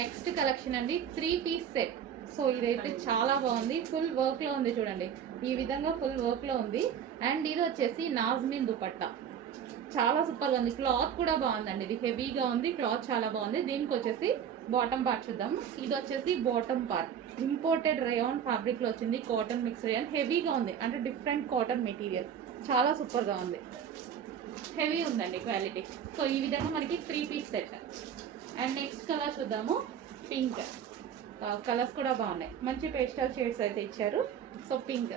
Next collection అండి 3 piece set. So ఇదైతే చాలా బాగుంది, ఫుల్ వర్క్ లో ఉంది చూడండి. ఈ విధంగా ఫుల్ వర్క్ లో ఉంది. అండ్ ఇది వచ్చేసి నాజ్మిన్ దుపట్టా, చాలా సూపర్ గా ఉంది. క్లాత్ కూడా బాగుందండి, ఇది హెవీగా ఉంది, క్లాత్ చాలా బాగుంది. దీనికి వచ్చేసి బాటమ్ పార్ట్ చూద్దాం. ఇది వచ్చేసి bottom part, imported rayon fabric లో వచ్చింది, కాటన్ మిక్స్ రేయాన్, హెవీగా ఉంది, అంటే డిఫరెంట్ కాటన్ మెటీరియల్, చాలా సూపర్ గా ఉంది, హెవీ ఉందండి క్వాలిటీ. సో ఈ విధంగా మనకి 3 piece set. And next colour చూద్దాము, పింక్. కలర్స్ కూడా బాగున్నాయి, మంచి పేస్టల్ షేడ్స్ అయితే ఇచ్చారు. సో పింక్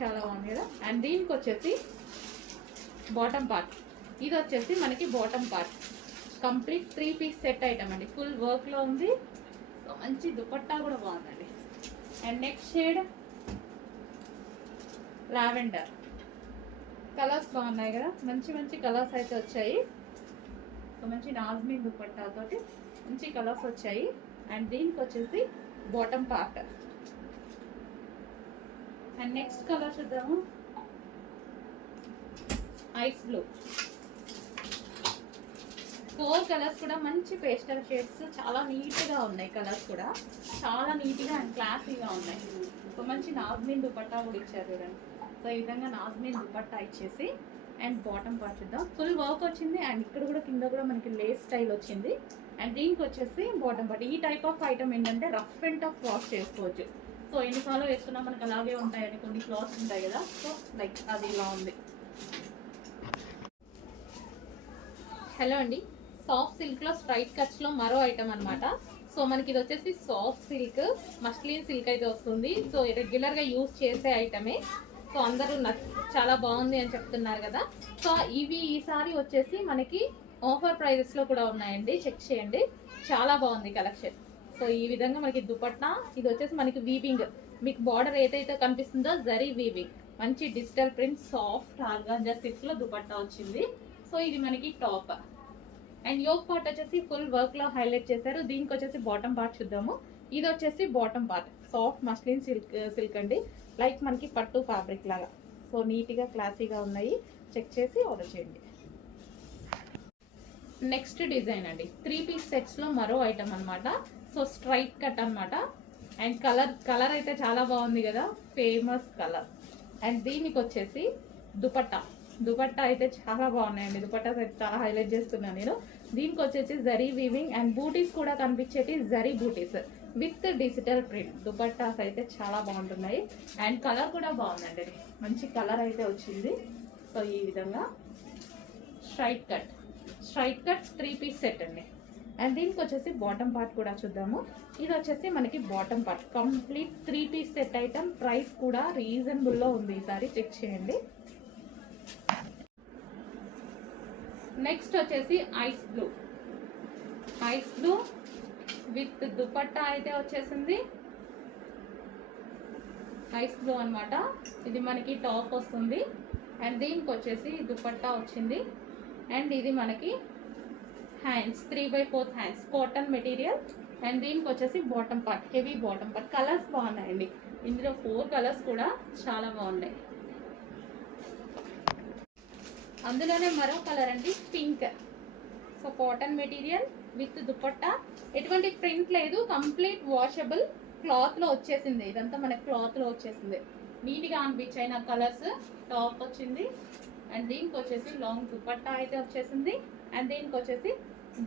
చాలా బాగుంది కదా. అండ్ దీనికి వచ్చేసి బాటమ్ పార్ట్, ఇది వచ్చేసి మనకి bottom part, complete 3 piece set item అండి, ఫుల్ వర్క్ లో ఉంది. సో మంచి దుపట్టా కూడా బాగుందండి. And next shade lavender. Colours బాగున్నాయి కదా, మంచి మంచి కలర్స్ అయితే వచ్చాయి. సో మంచి నాజ్మిన్ దుపట్టా తోటి మంచి కలర్స్ వచ్చాయి. అండ్ దీనికి వచ్చేసి bottom part. And next colour చూద్దాము, ఐస్ బ్లూ. 4 కలర్స్ కూడా మంచి పేస్టల్ షేడ్స్, చాలా నీట్గా ఉన్నాయి, కలర్స్ కూడా చాలా నీట్గా అండ్ క్లాసీగా ఉన్నాయి. సో మంచి నాజ్మిన్ దుపట్టా కూడా ఇచ్చారు చూడండి. సో ఈ విధంగా నాజ్మిన్ దుపట్టా ఇచ్చేసి అండ్ బాటమ్ పార్ట్ చూద్దాం, ఫుల్ వర్క్ వచ్చింది. అండ్ ఇక్కడ కూడా కింద కూడా మనకి లేస్ స్టైల్ వచ్చింది. అండ్ దీనికి వచ్చేసి బాటమ్ పార్ట్. ఈ టైప్ ఆఫ్ ఐటమ్ ఏంటంటే రఫ్ అండ్ టఫ్ వాష్ చేసుకోవచ్చు. సో ఎన్నిసార్లు వేసుకున్నా మనకి అలాగే ఉంటాయని కొన్ని క్లాత్స్ ఉంటాయి కదా, సో లైక్ అది ఇలా ఉంది. హలో అండి, సాఫ్ట్ సిల్క్ లో స్ట్రైట్ కట్స్ లో మరో ఐటమ్ అనమాట. సో మనకి ఇది వచ్చేసి సాఫ్ట్ సిల్క్, మస్లిన్ సిల్క్ అయితే వస్తుంది. సో రెగ్యులర్ గా యూజ్ చేసే ఐటమే. సో అందరూ చాలా బాగుంది అని చెప్తున్నారు కదా. సో ఇవి ఈసారి వచ్చేసి మనకి ఆఫర్ ప్రైజెస్ లో కూడా ఉన్నాయండి, చెక్ చేయండి, చాలా బాగుంది కలెక్షన్. సో ఈ విధంగా మనకి దుపట్టా, ఇది వచ్చేసి మనకి వీవింగ్, మీకు బార్డర్ ఏదైతే కనిపిస్తుందో జరీ వీవింగ్, మంచి digital print, soft organza silk లో దుపట్టా వచ్చింది. సో ఇది మనకి టాప్. అండ్ యోక్ పార్ట్ వచ్చేసి ఫుల్ వర్క్ లో హైలైట్ చేశారు. దీనికి వచ్చేసి బాటమ్ పార్ట్ చూద్దాము. ఇది వచ్చేసి bottom part, soft muslin silk అండి, లైక్ మనకి పట్టు ఫ్యాబ్రిక్ లాగా. సో నీట్గా క్లాసీగా ఉన్నాయి, చెక్ చేసి ఆర్డర్ చేయండి. నెక్స్ట్ డిజైన్ అండి, 3 పీస్ సెట్స్ లో మరో ఐటమ్ అనమాట. సో స్ట్రైట్ కట్ అనమాట. అండ్ కలర్ అయితే చాలా బాగుంది కదా, ఫేమస్ కలర్. అండ్ దీనికి వచ్చేసి దుపట్టా అయితే చాలా బాగున్నాయండి, దుపట్టాస్ అయితే చాలా హైలైట్ చేస్తున్నాను నేను. దీనికి వచ్చేసి జరీ వీవింగ్ అండ్ బూటీస్ కూడా కనిపించేటి జరీ బూటీస్ విత్ డిజిటల్ ప్రింట్. దుపట్టాస్ అయితే చాలా బాగుంటున్నాయి. అండ్ కలర్ కూడా బాగుందండి, మంచి కలర్ అయితే వచ్చింది. సో ఈ విధంగా స్ట్రైట్ కట్ 3 పీస్ సెట్ అండి. అండ్ దీనికి వచ్చేసి బాటమ్ పార్ట్ కూడా చూద్దాము. ఇది వచ్చేసి మనకి bottom part, complete 3 piece set item. Price కూడా రీజనబుల్లో ఉంది, ఈసారి చెక్ చేయండి. నెక్స్ట్ వచ్చేసి ఐస్ బ్లూ విత్ దుపట్టా అయితే వచ్చేసింది. ఐస్ బ్లూ అనమాట, ఇది మనకి టాప్ వస్తుంది. అండ్ దీనికి వచ్చేసి దుపట్టా వచ్చింది. అండ్ ఇది మనకి hands, 3/4 hands, cotton material. And దీనికి వచ్చేసి bottom part, heavy bottom part. Colours బాగున్నాయండి, ఇందులో 4 కలర్స్ కూడా చాలా బాగున్నాయి. అందులోనే మరో కలర్ అండి, pink. So cotton material with dupatta, ఎటువంటి ప్రింట్ లేదు, కంప్లీట్ వాషబుల్ క్లాత్ లో వచ్చేసింది. ఇదంతా మనకి క్లాత్ లో వచ్చేసింది, నీట్ గా అనిపించాయి నాకు కలర్స్. టాప్ వచ్చింది. అండ్ దీనికి వచ్చేసి లాంగ్ దుపట్టా అయితే వచ్చేసింది. అండ్ దీనికి వచ్చేసి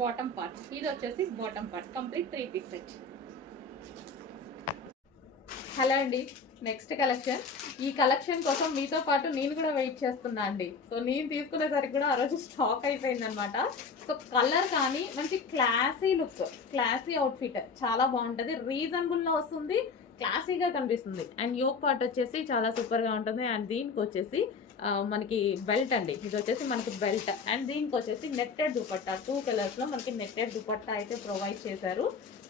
బాటమ్ పార్ట్, ఇది వచ్చేసి bottom part, complete 3 piece set. Hello అండి, నెక్స్ట్ కలెక్షన్. ఈ కలెక్షన్ కోసం మీతో పాటు నేను కూడా వెయిట్ చేస్తున్నా అండి. సో నేను తీసుకునేసరికి కూడా ఆ రోజు స్టాక్ అయిపోయింది అనమాట. సో కలర్ కానీ మంచి క్లాసీ లుక్, క్లాసీ అవుట్ఫిట్, చాలా బాగుంటుంది, రీజనబుల్లో వస్తుంది, క్లాసీగా కనిపిస్తుంది. అండ్ యోక్ పార్ట్ వచ్చేసి చాలా సూపర్గా ఉంటుంది. అండ్ దీనికి వచ్చేసి మనకి బెల్ట్ అండి, ఇది వచ్చేసి మనకి బెల్ట్. అండ్ దీనికి వచ్చేసి నెట్టెడ్ దుపట్టా, 2 కలర్స్లో మనకి నెట్టెడ్ దుపట్టా అయితే ప్రొవైడ్ చేశారు.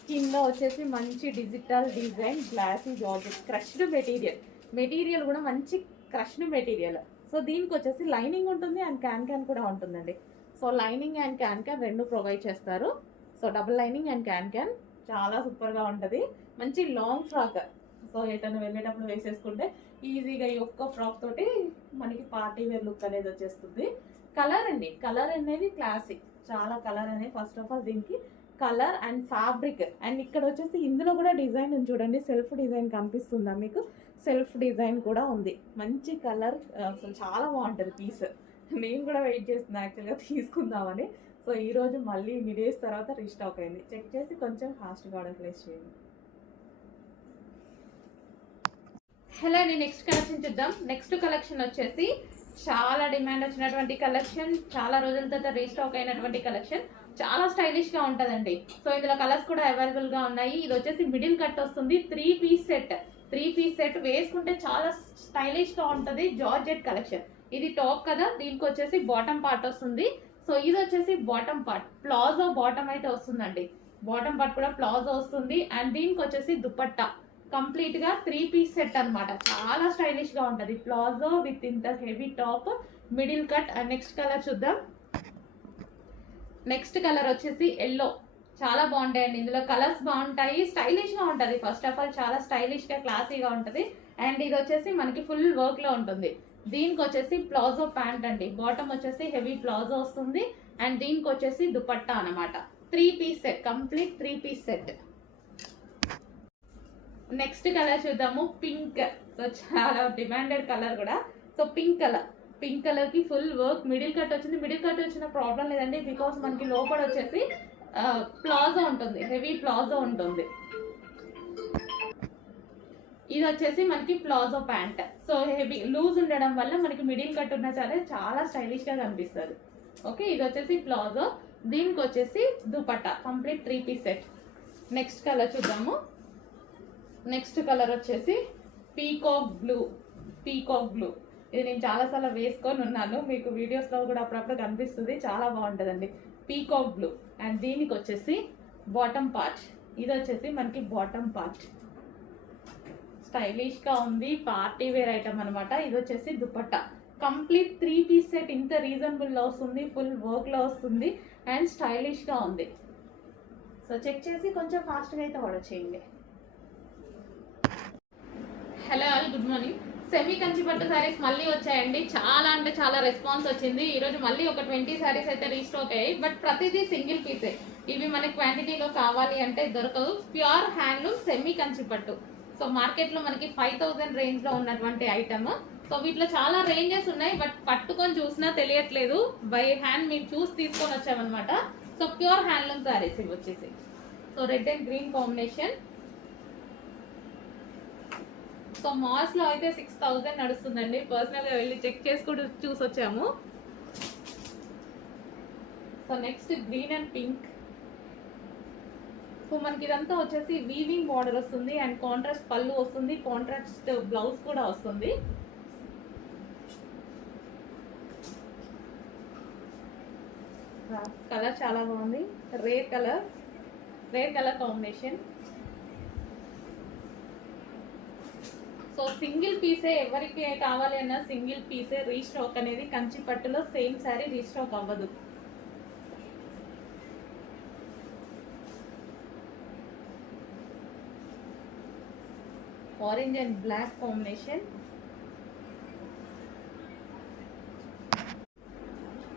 కింద వచ్చేసి మంచి digital design, glassy georgette, crushed material కూడా మంచి క్రష్డ్ మెటీరియల్. సో దీనికి వచ్చేసి లైనింగ్ ఉంటుంది అండ్ క్యాన్ కూడా ఉంటుందండి. సో లైనింగ్ అండ్ క్యాన్ రెండు ప్రొవైడ్ చేస్తారు. So double lining and can చాలా సూపర్గా ఉంటుంది, మంచి లాంగ్ ఫ్రాక్. సో ఎటైనా వెళ్ళేటప్పుడు వేసేసుకుంటే ఈజీగా ఈ ఒక్క ఫ్రాక్ తోటి మనకి పార్టీ వేర్ లుక్ అనేది వచ్చేస్తుంది. కలర్ అండి, కలర్ అనేది క్లాసిక్, చాలా కలర్ అనేది. ఫస్ట్ ఆఫ్ ఆల్ దీనికి కలర్ అండ్ ఫ్యాబ్రిక్. అండ్ ఇక్కడ వచ్చేసి ఇందులో కూడా డిజైన్ ఉంది చూడండి, సెల్ఫ్ డిజైన్ కనిపిస్తుందా మీకు? సెల్ఫ్ డిజైన్ కూడా ఉంది. మంచి కలర్, అసలు చాలా బాగుంటుంది పీస్. నేను కూడా వెయిట్ చేస్తున్నాను యాక్చువల్గా తీసుకుందామని. సో ఈరోజు మళ్ళీ ఇన్ని డేస్ తర్వాత రీస్టాక్ అయింది. చెక్ చేసి కొంచెం ఫాస్ట్గా ఆర్డర్ ప్లేస్ చేయండి. హలో అండి, నెక్స్ట్ కలెక్షన్ చూద్దాం. నెక్స్ట్ కలెక్షన్ వచ్చేసి చాలా డిమాండ్ వచ్చినటువంటి కలెక్షన్, చాలా రోజుల తర్వాత రీస్టాక్ అయినటువంటి కలెక్షన్. చాలా స్టైలిష్ గా ఉంటుందండి. సో ఇందులో కలర్స్ కూడా అవైలబుల్ గా ఉన్నాయి. ఇది వచ్చేసి మిడిల్ కట్ వస్తుంది, 3 పీస్ సెట్. 3 పీస్ సెట్ వేసుకుంటే చాలా స్టైలిష్ గా ఉంటుంది. Georgette collection. ఇది టాప్ కదా, దీనికి వచ్చేసి బాటమ్ పార్ట్ వస్తుంది. సో ఇది వచ్చేసి బాటమ్ పార్ట్, ప్లాజో బాటమ్ అయితే వస్తుందండి. బాటమ్ పార్ట్ కూడా ప్లాజో వస్తుంది. అండ్ దీనికి వచ్చేసి దుపట్టా కంప్లీట్ గా 3 పీస్ సెట్ అన్నమాట. చాలా స్టైలిష్ గా ఉంటది. ప్లాజో విత్ ఇంత heavy top, middle cut. And next colour చూద్దాం. నెక్స్ట్ కలర్ వచ్చేసి ఎల్లో. చాలా బాగుంటాయండి, ఇందులో కలర్స్ బాగుంటాయి, స్టైలిష్ గా ఉంటది. ఫస్ట్ ఆఫ్ ఆల్ చాలా స్టైలిష్ గా క్లాసీగా ఉంటది. అండ్ ఇది వచ్చేసి మనకి ఫుల్ వర్క్ లో ఉంటుంది. దీనికి వచ్చేసి ప్లాజో ప్యాంట్ అండి. బాటమ్ వచ్చేసి హెవీ ప్లాజో వస్తుంది. అండ్ దీనికి వచ్చేసి దుపట్టా అనమాట. 3 piece set, complete 3 piece set. Next colour చూద్దాము, పింక్. సో చాలా డిమాండెడ్ కలర్ కూడా. So pink colour, pink colour కి ఫుల్ వర్క్, మిడిల్ కట్ వచ్చింది. మిడిల్ కట్ వచ్చిన ప్రాబ్లం లేదండి, బికాస్ మనకి లోపల వచ్చేసి ప్లాజో ఉంటుంది, హెవీ ప్లాజో ఉంటుంది. ఇది వచ్చేసి మనకి palazzo pant. So heavy loose ఉండడం వల్ల మనకి మిడిల్ కట్ ఉన్నా సరే చాలా స్టైలిష్ గా కనిపిస్తుంది. ఓకే, ఇది వచ్చేసి ప్లాజో, దీనికి వచ్చేసి dupatta, complete 3 piece set. Next colour చూద్దాము. నెక్స్ట్ కలర్ వచ్చేసి పీకాక్ బ్లూ. పీకాక్ బ్లూ ఇది నేను చాలాసార్లు వేసుకొని ఉన్నాను, మీకు వీడియోస్లో కూడా అప్పుడప్పుడు కనిపిస్తుంది. చాలా బాగుంటుందండి పీకాక్ బ్లూ. అండ్ దీనికి వచ్చేసి బాటమ్ పార్ట్, ఇది వచ్చేసి మనకి బాటమ్ పార్ట్. స్టైలిష్గా ఉంది, పార్టీ వేర్ ఐటమ్ అనమాట. ఇది వచ్చేసి దుపట్టా, కంప్లీట్ 3 పీస్ సెట్. ఇంత రీజనబుల్లో వస్తుంది, ఫుల్ వర్క్లో వస్తుంది అండ్ స్టైలిష్గా ఉంది. సో చెక్ చేసి కొంచెం ఫాస్ట్గా అయితే ఆర్డర్ చేయండి. Hello all, good morning. Semi Kanchi పట్టు శారీస్ మళ్ళీ వచ్చాయండి. చాలా అంటే చాలా రెస్పాన్స్ వచ్చింది. ఈరోజు మళ్ళీ ఒక 20 శారీస్ అయితే రీస్టాక్ అయ్యాయి. బట్ ప్రతిదీ సింగిల్ పీసే. ఇవి మనకి క్వాంటిటీలో కావాలి అంటే దొరకదు. ప్యూర్ హ్యాండ్లూమ్ సెమీ కంచి పట్టు. సో మార్కెట్లో మనకి 5000 రేంజ్లో ఉన్నటువంటి ఐటమ్. సో వీటిలో చాలా రేంజెస్ ఉన్నాయి, బట్ పట్టుకొని చూసినా తెలియట్లేదు. బై హ్యాండ్ మీరు చూసి తీసుకొని వచ్చామన్నమాట. సో ప్యూర్ హ్యాండ్లూమ్ శారీస్ ఇవి వచ్చేసి. So red and green combination. So malls లో అయితే 6000 నడుస్తుందండి. పర్సనల్ గా వెళ్ళి చెక్ చేసుకుంటూ చూసి వచ్చాము. So next green and pink. So మనకి ఇదంతా వచ్చేసి వీవింగ్ బార్డర్ వస్తుంది అండ్ కాంట్రాస్ట్ పళ్ళు వస్తుంది, కాంట్రాస్ట్ బ్లౌజ్ కూడా వస్తుంది. కలర్ చాలా బాగుంది, rare colour, rare colour combination. So single పీసే, ఎవరికి కావాలి అన్నా సింగిల్ పీసే. రీస్టాక్ అనేది కంచి పట్టులో సేమ్ శారీ రీస్టాక్ అవ్వదు. Orange and black combination.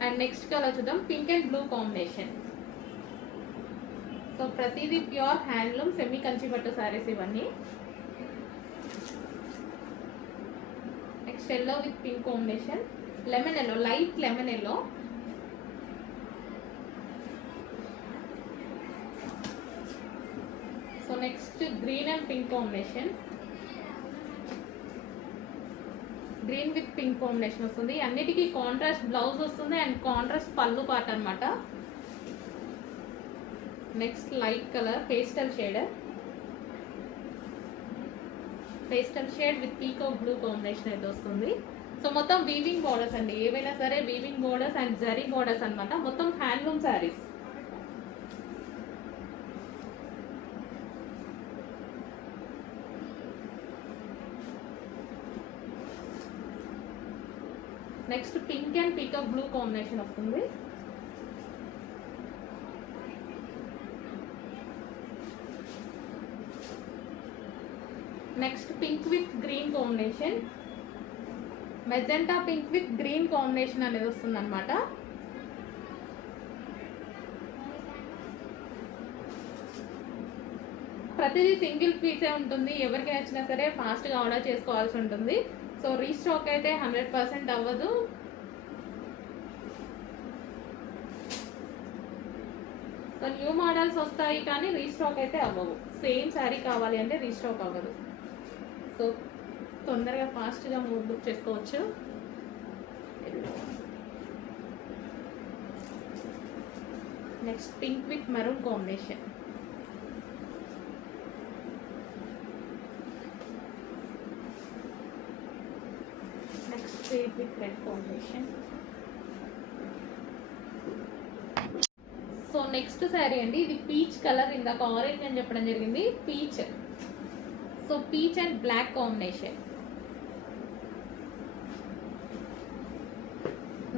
And next colour చూద్దాం, pink and blue combination. So ప్రతిదీ ప్యూర్ హ్యాండ్లూమ్ సెమీ కంచి పట్టు శారీస్ ఇవన్నీ. Next yellow with pink combination, lemon yellow, light lemon yellow. So next green and pink combination, green with pink combination వస్తుంది. అన్నిటికీ contrast blouse వస్తుంది and contrast పళ్ళు part అనమాట. Next light colour, pastel shade, pastel shade with peacock blue combination అయితే వస్తుంది. So మొత్తం weaving borders అండి, ఏవైనా సరే weaving borders and zari borders అనమాట. మొత్తం handloom saris. Next pink and peacock blue combination వస్తుంది. Next pink with green combination, magenta pink with green combination అనేది వస్తుంది అనమాట. ప్రతిదీ సింగిల్ పీసే ఉంటుంది. ఎవరికి నచ్చినా సరే ఫాస్ట్గా ఆర్డర్ చేసుకోవాల్సి ఉంటుంది. సో రీస్టాక్ అయితే 100% అవ్వదు. సో న్యూ మోడల్స్ వస్తాయి కానీ రీస్టాక్ అయితే అవ్వవు. సేమ్ శారీ కావాలి అంటే రీస్టాక్ అవ్వదు. సో తొందరగా ఫాస్ట్గా బుక్ చేసుకోవచ్చు. Next pink with maroon combination. Next red with red combination. So next sari అండి, ఇది పీచ్ కలర్. ఇందాక ఆరెంజ్ అని చెప్పడం జరిగింది, peach. So peach and black combination.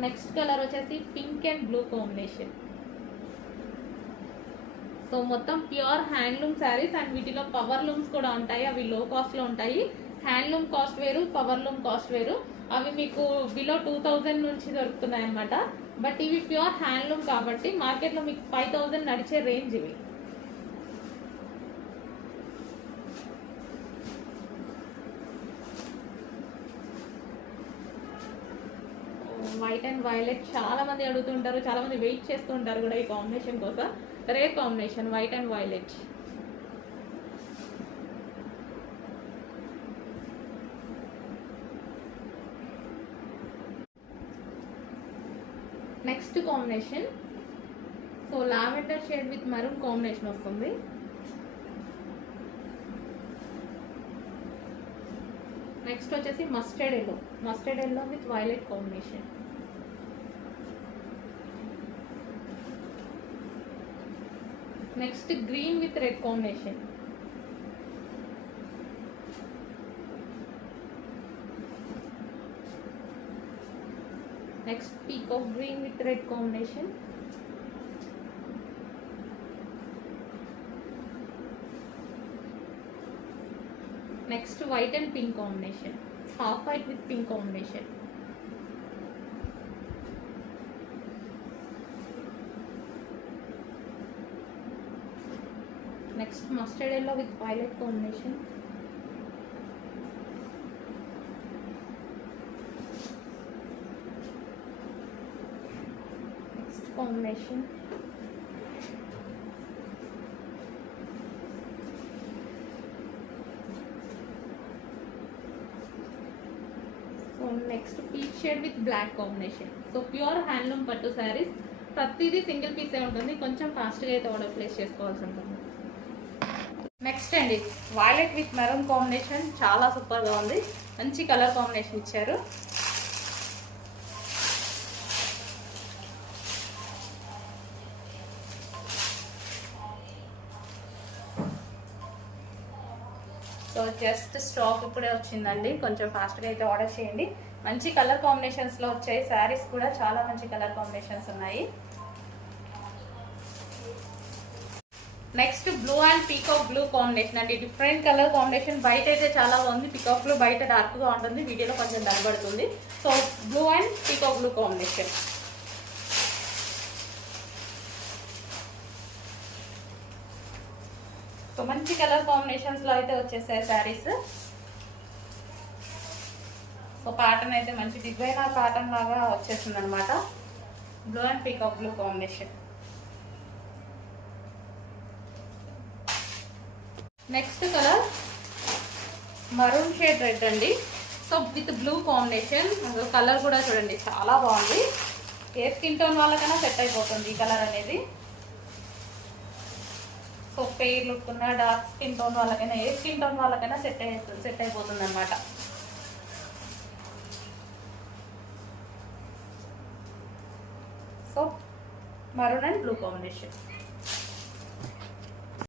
Next colour వచ్చేసి pink and blue combination. So మొత్తం ప్యూర్ హ్యాండ్లూమ్ శారీస్ అండ్ వీటిలో power looms కూడా ఉంటాయి. అవి లో కాస్ట్లో ఉంటాయి. హ్యాండ్లూమ్ కాస్ట్ వేరు, పవర్ లూమ్ కాస్ట్ వేరు. అవి మీకు బిలో 2000 నుంచి దొరుకుతున్నాయి అన్నమాట. బట్ ఇవి ప్యూర్ హ్యాండ్లూమ్ కాబట్టి మార్కెట్లో మీకు 5000 నడిచే రేంజ్ ఇవి. వైట్ అండ్ వైలెట్ చాలా మంది అడుగుతుంటారు, చాలా మంది వెయిట్ చేస్తుంటారు కూడా ఈ కాంబినేషన్ కోసం. Rare combination white and violet. Next combination, so lavender shade with maroon combination వస్తుంది. నెక్స్ట్ వచ్చేసి mustard yellow, mustard yellow with violet combination. Next green with red combination. Next peacock green with red combination. Next white and pink combination, half white with pink combination. Next mustard yellow with violet combination. Next combination next peach shade with black combination. So pure handloom పట్టు శారీస్. ప్రతిదీ single పీసే ఉంటుంది. కొంచెం ఫాస్ట్గా అయితే order place చేసుకోవాల్సి ఉంటుంది. Next అండి, వైలెట్ విత్ మెరూన్ కాంబినేషన్. చాలా సూపర్గా ఉంది. మంచి కలర్ కాంబినేషన్ ఇచ్చారు. సో జస్ట్ స్టాక్ ఇప్పుడే వచ్చిందండి. కొంచెం ఫాస్ట్గా అయితే ఆర్డర్ చేయండి. మంచి కలర్ కాంబినేషన్స్లో వచ్చాయి. శారీస్ కూడా చాలా మంచి కలర్ కాంబినేషన్స్ ఉన్నాయి. Next blue and peacock blue combination అండి. Different colour combination. బయట అయితే చాలా బాగుంది. పీకాక్ బ్లూ బయట డార్క్గా ఉంటుంది, వీడియోలో కొంచెం కనబడుతుంది. So blue and peacock blue combination. So మంచి కలర్ కాంబినేషన్స్లో అయితే వచ్చేసాయి శారీస్. సో ప్యాటర్న్ అయితే మంచి డిజైనర్ ప్యాటర్న్ లాగా వచ్చేస్తుంది అనమాట. Blue and peacock blue combination. Next colour maroon shade red అండి. So with blue combination. Colour కూడా చూడండి చాలా బాగుంది. ఏ స్కిన్ టోన్ వాళ్ళకైనా సెట్ అయిపోతుంది ఈ కలర్ అనేది. సో పెయిర్ లుక్ ఉన్న డార్క్ స్కిన్ టోన్ వాళ్ళకైనా, ఏ స్కిన్ టోన్ వాళ్ళకైనా సెట్ అయిపోతుంది అనమాట. So maroon and blue combination.